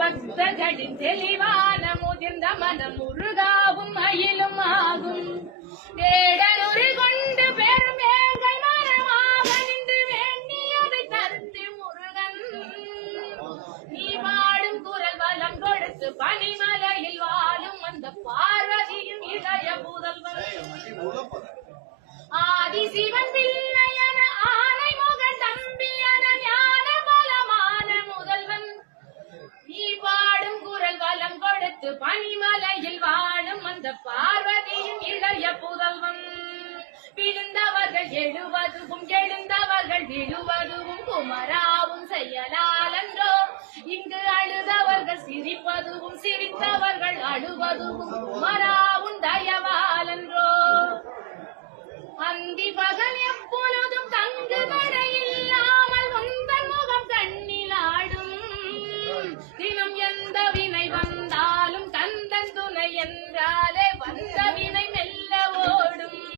பக்தர்களின் தெளிவான முதிர்ந்த மனம் முருகாவும் மயிலும் ஆகும். தேடலுரை கொண்டு பெரும் ஏங்கள் மரமாக நின்று வேண்டியதை தருத்து முருகன். நீ பாடும் குரல் வலம் கொடுத்து பனிமலையில் வாழும் அந்த பார்வதியும் இளைய புதல்வன். ஆதி சிவன் பிள்ளையன ஆனை முகன் தம்பியன ஞான பலமான முதல்வன். நீ பாடும் குரல் வலம் கொடுத்து பனிமலையில் வாழும் அந்த பார்வதியும் இளைய புதல்வன். விழுந்தவர்கள் எழுவதுவும் எழுந்தவர்கள் விழுவதுவும் குமராவும் செய்யலாலன்றோ. இங்கு அழுதவர்கள் சிரிப்பதுவும் சிரித்தவர்கள் அழுவதுவும் குமரா